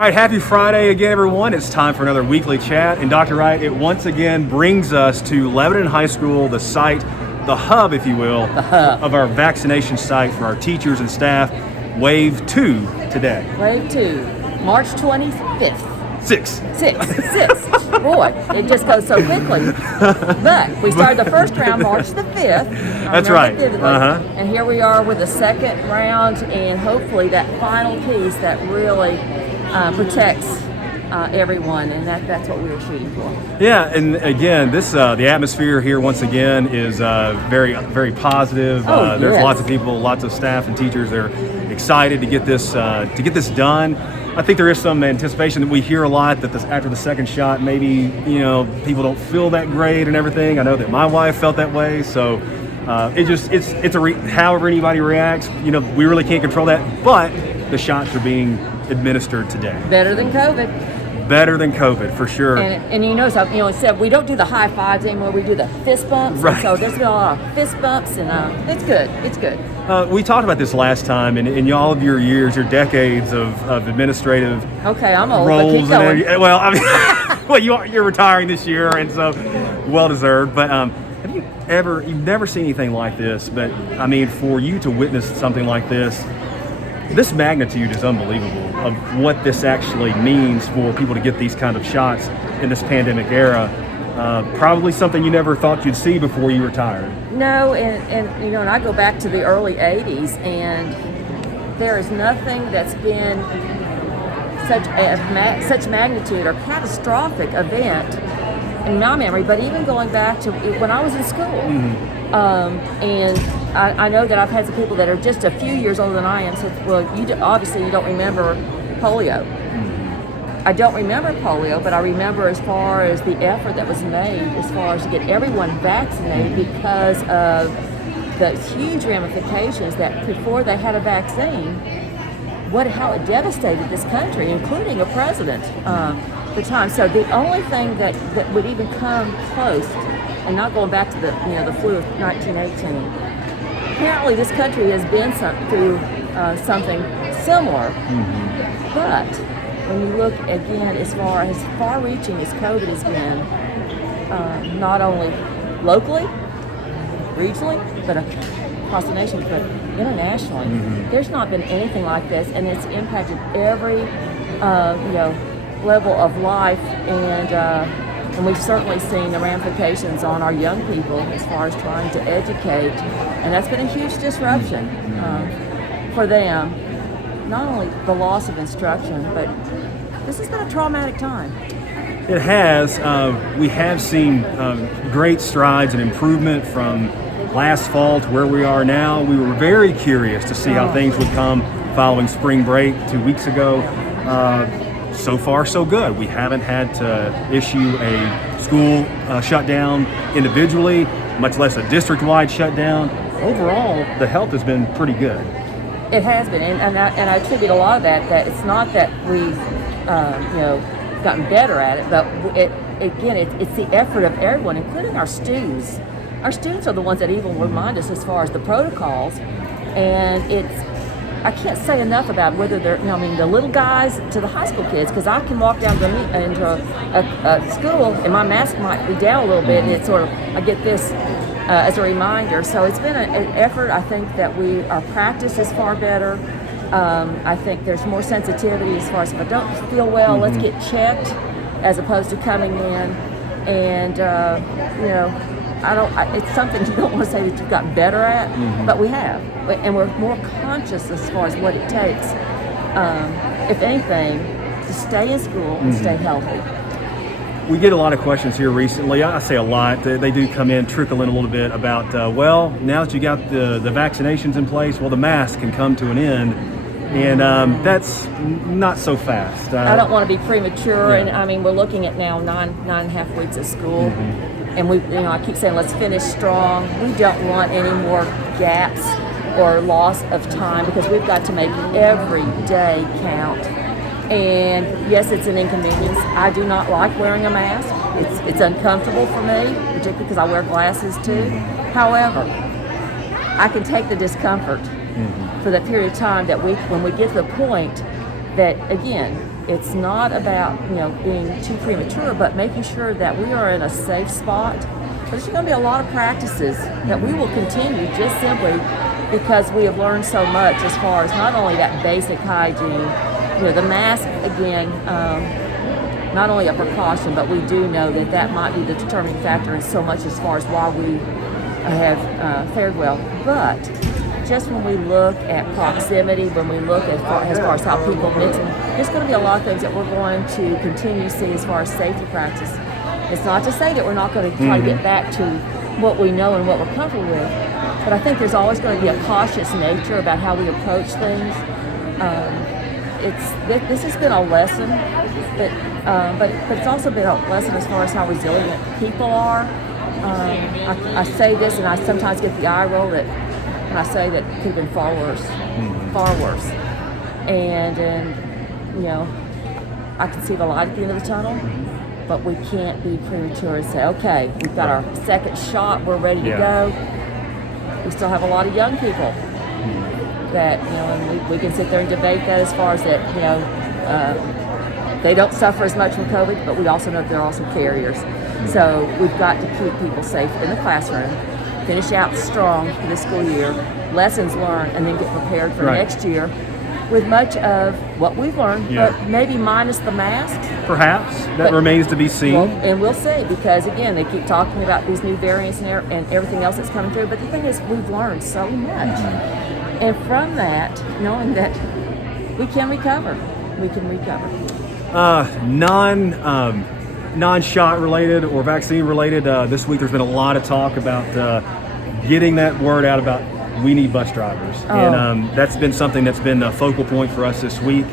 All right, happy Friday again, everyone. It's time for another weekly chat. And Dr. Wright, it once again brings us to Lebanon High School, the site, the hub, if you will, of our vaccination site for our teachers and staff. Wave 2 today. Wave 2, March 25th. 6. 6. Boy, it just goes so quickly. But we started the first round March the 5th. That's right. And here we are with the second round, and hopefully that final piece that really protects everyone, and that's what we were shooting for. Yeah, and again, this the atmosphere here once again is very, very positive. There's yes. lots of people, lots of staff and teachers. They're excited to get this done. I think there is some anticipation that we hear a lot that after the second shot, maybe people don't feel that great and everything. I know that my wife felt that way, so however anybody reacts. We really can't control that, but the shots are being administered today. Better than COVID. Better than COVID, for sure. And instead we don't do the high fives anymore. We do the fist bumps. Right. So there's been a lot of fist bumps, and it's good. It's good. We talked about this last time, and in all of your years, your decades of administrative Okay, I'm old, roles. but keep going. Well, I mean, well, you're retiring this year, and so well deserved. But you've never seen anything like this? But I mean, for you to witness something like this magnitude is unbelievable of what this actually means for people to get these kind of shots in this pandemic era. Probably something you never thought you'd see before you retired. No, and I go back to the early 80s, and there is nothing that's been such magnitude or catastrophic event in my memory, but even going back to when I was in school. Mm-hmm. And I know that I've had some people that are just a few years older than I am, so, obviously you don't remember polio. I don't remember polio, but I remember as far as the effort that was made as far as to get everyone vaccinated because of the huge ramifications that before they had a vaccine, how it devastated this country, including a president at the time. So the only thing that would even come close, and not going back to the flu of 1918, apparently this country has been through something similar. Mm-hmm. But when you look again, as far-reaching as COVID has been, not only locally, regionally, but across the nation, but internationally, there's not been anything like this, and it's impacted every level of life, and we've certainly seen the ramifications on our young people as far as trying to educate, and that's been a huge disruption for them. Not only the loss of instruction, but this has been a traumatic time. It has. We have seen great strides and improvement from last fall to where we are now. We were very curious to see how things would come following spring break 2 weeks ago. So far, so good. We haven't had to issue a school shutdown individually, much less a district-wide shutdown. Overall, the health has been pretty good. It has been, and I attribute a lot of that it's not that we've gotten better at it, but it's the effort of everyone, including our students. Our students are the ones that even remind us as far as the protocols, and I can't say enough about whether they're, the little guys to the high school kids, because I can walk down into a school and my mask might be down a little bit, and it's sort of, I get this as a reminder. So it's been an effort. I think that our practice is far better. I think there's more sensitivity as far as if I don't feel well, let's get checked, as opposed to coming in and it's something you don't want to say that you've gotten better at, but we have, and we're more conscious as far as what it takes, if anything, to stay in school and stay healthy. We get a lot of questions here recently. I say a lot. They do come in, trickle in a little bit about, now that you got the vaccinations in place, the mask can come to an end. And that's not so fast. I don't want to be premature, and we're looking at now 9.5 weeks of school, and I keep saying let's finish strong. We don't want any more gaps or loss of time, because we've got to make every day count. And yes, it's an inconvenience. I do not like wearing a mask. It's uncomfortable for me, particularly because I wear glasses too. However, I can take the discomfort for that period of time when we get to the point that, again, it's not about being too premature, but making sure that we are in a safe spot. But there's going to be a lot of practices that we will continue just simply because we have learned so much as far as not only that basic hygiene, the mask again. Not only a precaution, but we do know that that might be the determining factor in so much as far as why we have fared well. But just when we look at proximity, when we look at as far as how people mix, there's going to be a lot of things that we're going to continue to see as far as safety practice. It's not to say that we're not going to try to get back to what we know and what we're comfortable with, but I think there's always going to be a cautious nature about how we approach things. This has been a lesson, but it's also been a lesson as far as how resilient people are. I say this, and I sometimes get the eye roll that when I say that it could have been far worse, far worse. And I can see the light at the end of the tunnel, but we can't be premature and say, okay, we've got our second shot, we're ready to go. We still have a lot of young people that, and we can sit there and debate that as far as that, they don't suffer as much from COVID, but we also know they're also carriers. So we've got to keep people safe in the classroom, finish out strong for this school year, lessons learned, and then get prepared for next year with much of what we've learned, but maybe minus the masks. Perhaps. That remains to be seen. Well, and we'll see, because again, they keep talking about these new variants and everything else that's coming through, but the thing is, we've learned so much. And from that, knowing that we can recover. Non-shot related or vaccine related, this week there's been a lot of talk about getting that word out about we need bus drivers. And that's been something that's been a focal point for us this week.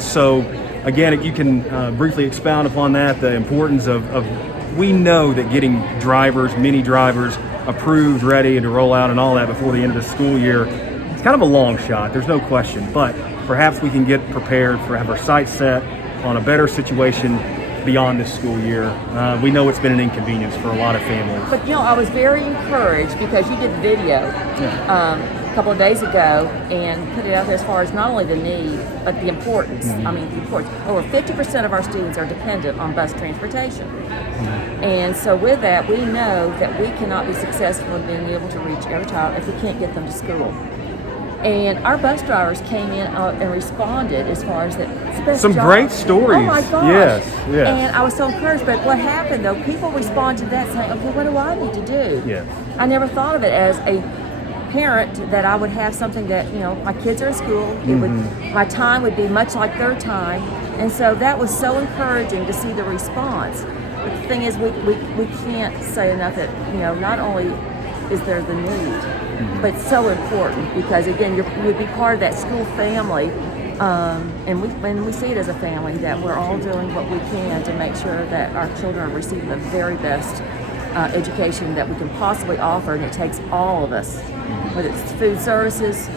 So again, if you can briefly expound upon that, the importance of we know that getting drivers, many drivers, approved, ready, and to roll out and all that before the end of the school year, it's kind of a long shot, there's no question, but perhaps we can get prepared for have our sights set on a better situation beyond this school year. We know it's been an inconvenience for a lot of families. But I was very encouraged because you did the video a couple of days ago and put it out there as far as not only the need, but the importance. I mean, the importance. Over 50% of our students are dependent on bus transportation. And so with that, we know that we cannot be successful in being able to reach every child if we can't get them to school. And our bus drivers came in and responded as far as that. It's the best Some job. great stories. Oh my gosh. Yes. And I was so encouraged. But what happened though, people respond to that saying, okay, what do I need to do? Yes. I never thought of it as a parent that I would have something that, my kids are in school. My time would be much like their time. And so that was so encouraging to see the response. But the thing is, we can't say enough that, not only is there the need, but it's so important because again, you would be part of that school family, and we see it as a family that we're all doing what we can to make sure that our children are receiving the very best education that we can possibly offer, and it takes all of us, whether it's food services,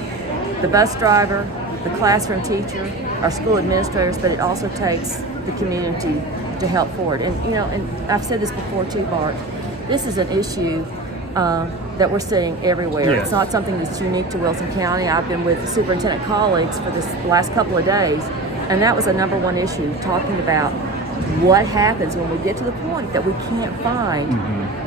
the bus driver, the classroom teacher, our school administrators, but it also takes the community to help forward. And and I've said this before too, Bart. This is an issue that we're seeing everywhere. Yes. It's not something that's unique to Wilson County. I've been with the superintendent colleagues for this last couple of days, and that was a number one issue, talking about what happens when we get to the point that we can't find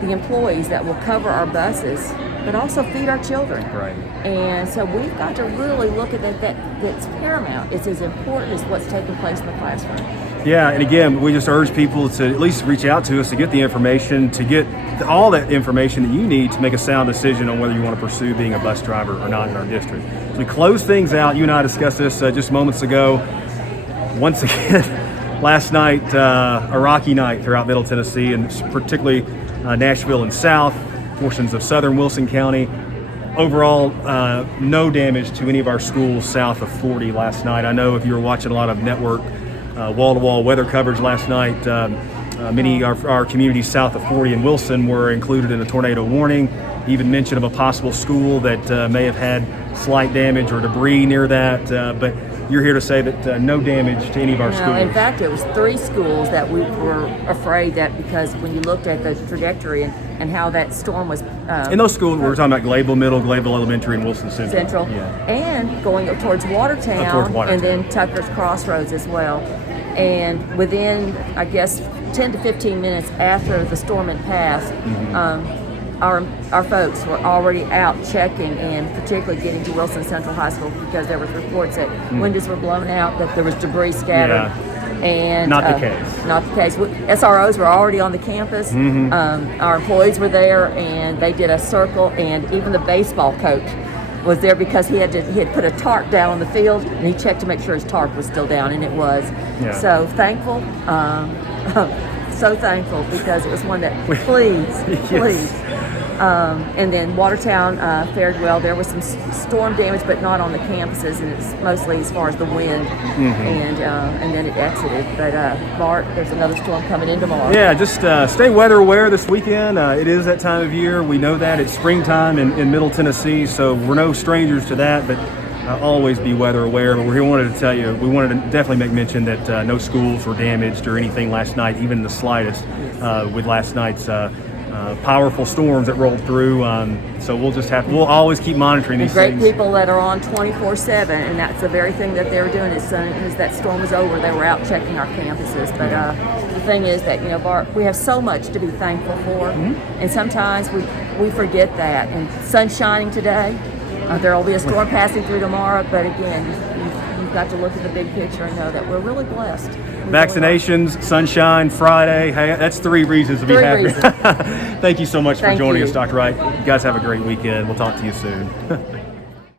the employees that will cover our buses, but also feed our children. Right. And so we've got to really look at that. That's paramount. It's as important as what's taking place in the classroom. Yeah, and again, we just urge people to at least reach out to us to get the information, to get all that information that you need to make a sound decision on whether you want to pursue being a bus driver or not in our district. So we close things out. You and I discussed this just moments ago. Once again, last night, a rocky night throughout Middle Tennessee, and particularly Nashville and South, portions of southern Wilson County. Overall, no damage to any of our schools south of 40 last night. I know if you were watching a lot of network wall-to-wall weather coverage last night, many of our communities south of 40 in Wilson were included in a tornado warning. Even mention of a possible school that may have had slight damage or debris near that, but you're here to say that no damage to any of our schools. In fact, it was 3 schools that we were afraid that, because when you looked at the trajectory, and and how that storm was In those schools, we were talking about Gleyville Middle, Gleyville Elementary, and Wilson Central. Central, and going up towards Watertown, and then Tucker's Crossroads as well. And within, I guess, 10 to 15 minutes after the storm had passed, our folks were already out checking, and particularly getting to Wilson Central High School, because there was reports that windows were blown out, that there was debris scattered. Yeah. And not the case. Not the case. SROs were already on the campus. Our employees were there, and they did a circle. And even the baseball coach was there, because he had put a tarp down on the field, and he checked to make sure his tarp was still down, and it was. Yeah. So thankful. So thankful, because it was one that please. And then Watertown fared well. There was some storm damage, but not on the campuses, and it's mostly as far as the wind. And then it exited. But Bart, there's another storm coming in tomorrow. Yeah, just stay weather aware this weekend. It is that time of year. We know that it's springtime in Middle Tennessee, so we're no strangers to that. But always be weather aware. But we wanted to tell you, we wanted to definitely make mention that no schools were damaged or anything last night, even the slightest, with last night's powerful storms that rolled through. So we'll always keep monitoring these great things. People that are on 24/7, and that's the very thing that they were doing. As soon as that storm was over, they were out checking our campuses. But the thing is that, Bart, we have so much to be thankful for, and sometimes we forget that. And sun's shining today. There will be a storm passing through tomorrow, but again, you've got to look at the big picture and know that we're really blessed. Vaccinations, sunshine, Friday. Hey, that's 3 reasons to be happy. Thank you so much for joining us, Dr. Wright. You guys have a great weekend. We'll talk to you soon.